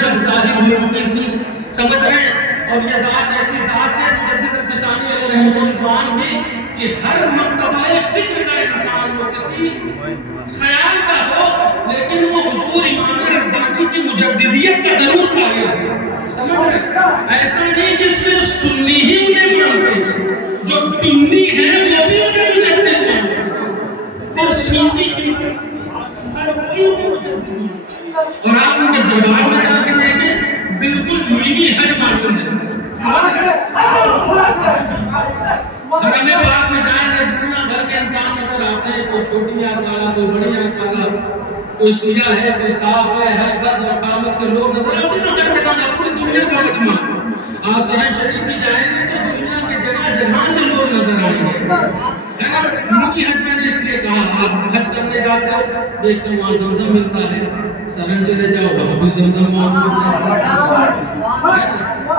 جب ظاہر ہو چکی تھی، سمجھ رہے ہیں؟ اور یہ ذات ایسی ذات ہے مجدد الفسانی علیہ رحمۃ الرضوان بھی کہ ہر مرتبہ فکر کا انسان ہو، کسی خیال کا ہو، لیکن وہ حضور امام ربانی کی مجددیت کا ضرور قائل ہے، سمجھ رہے ہیں؟ ایسا نہیں کہ صرف سنی ہی انہیں مانتے ہیں، جو سنی ہے وہ بھی انہیں مجدد مانتے ہیں، صرف سنی کی اور آپ ان کے دربار میں جا کے دیکھیں بالکل منی حج معلوم ہے۔ حرم پاک میں جائیں تو دنیا بھر کے انسان نظر آتے ہیں، کوئی چھوٹی آنکھ والا، کوئی بڑی آنکھ والا، کوئی سیاہ ہے، کوئی صاف ہے، ہر قد اور قامت کے لوگ نظر آتے ہیں، ہر جگہ پوری دنیا کا مجمع۔ آپ سرن شریف میں جائیں گے تو دنیا کے جگہ جگہ سے لوگ نظر آئیں گے، ہے نا؟ منی حج میں نے اس لیے کہا، آپ حج کرنے جاتے ہو دیکھتے وہاں زمزم ملتا ہے، سرن چلے جاؤ وہاں بھی زمزم موجود ہے،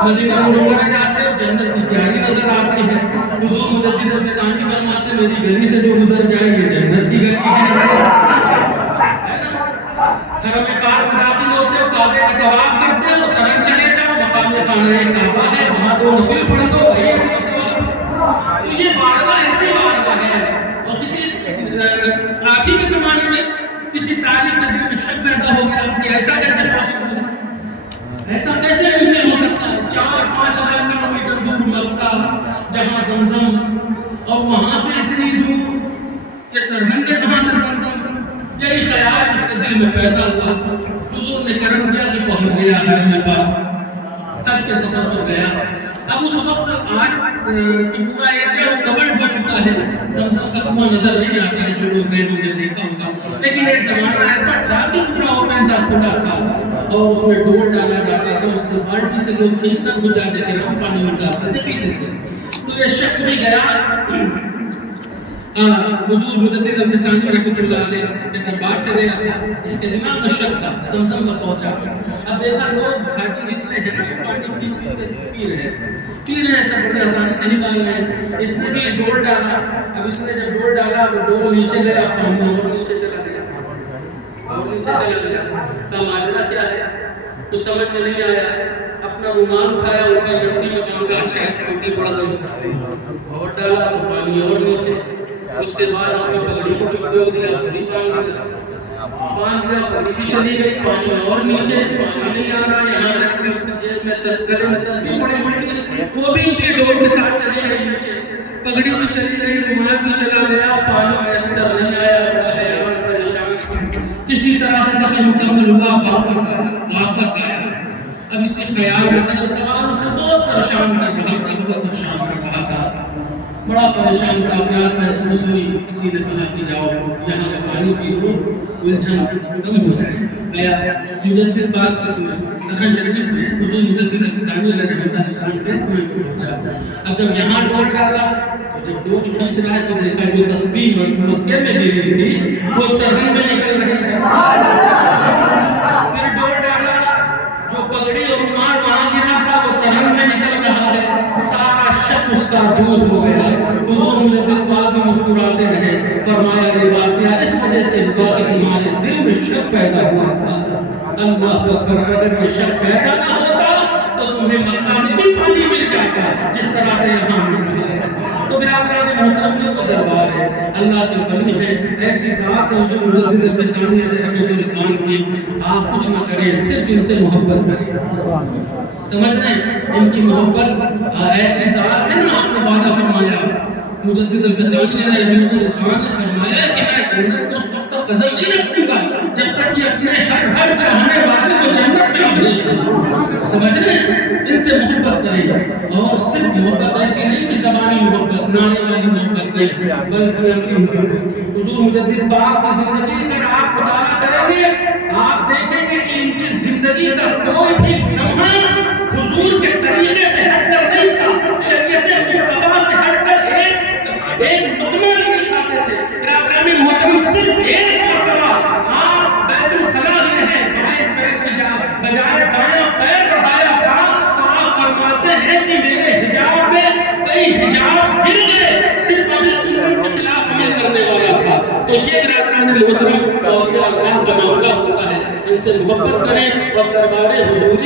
مدینہ منورہ جاتے ہو جنت کی کیاری نظر آتی ہے، حضور مجدد الفسانی فرماتے میری گلی سے جو گزر جائے یہ جنت کی گلی ہے۔ حرم پاک میں داخل ہوتے ہو، کعبے کا طواف کرتے ہو، سرن چلے جاؤ مقام خانہ کعبہ ہے، وہاں دو نفل پڑھ دو، وہی ہے سوال۔ تو یہ بارگاہ ایسی بارگاہ ہے، اور کسی آپ ہی کے زمانے میں کسی طالب کے دل میں شک پیدا ہو گیا کہ ایسا کیسے پاسبل ہے، ایسا کیسے ممکن ہو سکتا ہے؟ 4-5 ہزار کلومیٹر دور مکہ جہاں زمزم، اور وہاں سے اتنی دور یہ سرہند ہے، کہاں سے زمزم؟ یہی خیال اس کے دل میں پیدا ہوا، حضور نے کرم کیا کہ پہنچ گیا حرم پاک، حج کے سفر پر گیا۔ اب اس وقت آج تو پورا ایریا وہ کورڈ ہو چکا ہے، زمزم کا کنواں نظر نہیں آتا ہے، جو لوگ گئے ہوں گے دیکھا ہوگا، لیکن ایک زمانہ ایسا تھا کہ پورا اوپن تھا، کھلا تھا، اور اس میں ڈور ڈالا جاتا تھا، اس سے بالٹی سے لوگ کھینچ کر مجاہد کرام پانی نکالتے تھے، پیتے تھے۔ تو یہ شخص بھی گیا، حضور مجدد الفسانی رحمۃ اللہ علیہ کے دربار سے گیا تھا، اس کے دماغ میں شک تھا، زمزم پر پہنچا، اب دیکھا لوگ حاجی جتنے ہیں نا پانی کھینچ کے پی رہے ہیں، سب بڑے آسانی سے نکال رہے ہیں۔ اس نے بھی ڈور ڈالا، اب اس نے جب ڈور ڈالا وہ ڈور نیچے گیا، پانی اور نیچے چلا گیا، اور نیچے چلا گیا، کا ماجرا کیا ہے کچھ سمجھ میں نہیں آیا، اپنا رومال اٹھایا، اسی رسی میں باندھا، شاید چھوٹی پڑ گئی، اور ڈالا تو پانی اور نیچے، اس کے بعد اپنی پگڑی کو بھی کھول دیا، پگڑی باندھ دیا، پگڑی بھی چلی گئی، پانی اور نیچے، پانی نہیں آ رہا، یہاں تک کہ اس کے جیب میں گلے میں تسبیح پڑی ہوئی تھی، وہ بھی اسی ڈور کے ساتھ چلی گئی نیچے، پگڑی بھی چلی گئی، رومال بھی چلا گیا، پانی میسر نہیں آیا، بڑا حیران پریشان، کسی طرح سے سفر مکمل ہوا، واپس آیا۔ اب اسی خیال میں تھا، یہ سوال اسے بہت پریشان کر رہا تھا، بہت پریشان کر رہا تھا، بڑا پریشان تھا، پیاس محسوس ہوئی، کسی نے کہا کہ جاؤ یہاں کا پانی پی لو، الجھن کم ہو جائے۔ گیا مجدد پاک سرن شریف میں حضور مجدد الفسانی علیہ رحمۃ اللہ پہ پہنچا۔ اب جب یہاں ڈور ڈالا تو جب ڈور کھینچ رہا ہے تو دیکھا جو تسبیح مکے میں گری تھی وہ سرن میں نکل رہی ہے۔ پھر ڈور ڈالا، جو پگڑی اور رومال وہاں گرا تھا وہ سرن میں نکل رہا ہے، سارا شک اس کا دور ہو گیا۔ حضور مجدد پاک بھی مسکراتے رہے، فرمایا یہ واقعہ اس وجہ سے ہوا کہ تمہارے دل میں شک پیدا ہوا تھا، اللہ اکبر، اگر یہ شک پیدا نہ ہوتا تو تمہیں مکہ میں بھی پانی مل جاتا جس طرح سے یہاں مل رہا ہے۔ تو برادران محترم، یہ وہ دربار ہے، اللہ کے ولی ہے، ایسی ذات ہے حضور مجدد الفسانی علیہ رحمۃ الرضوان کی، آپ کچھ نہ کریں، صرف ان سے محبت کریں، سمجھ رہے ہیں؟ ان کی محبت ایسی ذات ہے نا، آپ نے وعدہ فرمایا، مجدد الفسانی علیہ رحمۃ الرضوان نے فرمایا کہ میں جنت کو اس وقت تک قدم نہیں رکھوں گا جب تک کہ اپنے ہر چاہنے والے کو جنت میں نہ بھیج دوں، سمجھ رہے ہیں؟ ان سے محبت کریں، اور صرف محبت ایسی نہیں کہ زبانی محبت، نعرے والی محبت نہیں، بلکہ عملی محبت۔ حضور مجدد پاک کی زندگی اگر آپ مطالعہ کریں گے آپ دیکھیں گے کہ ان کی زندگی کا کوئی بھی لمحہ حضور کے طریقے سے ہٹ کر نہیں تھا، شریعت مصطفیٰ سے ہٹ کر ایک لقمہ نہیں کھاتے تھے۔ برادران محترم، صرف ایک مرتبہ آپ بیت الخلا گئے ہیں، بائیں پیر کی بجائے دائیں پیر بڑھایا تھا، تو آپ فرماتے ہیں کہ میرے حجاب میں کئی حجاب گر گئے، صرف ہمیں سنت کے خلاف عمل کرنے والا تھا۔ تو یہ برادران محترم اولیاء اللہ کا معاملہ ہوتا ہے، ان سے محبت کریں، اور دربار حضوری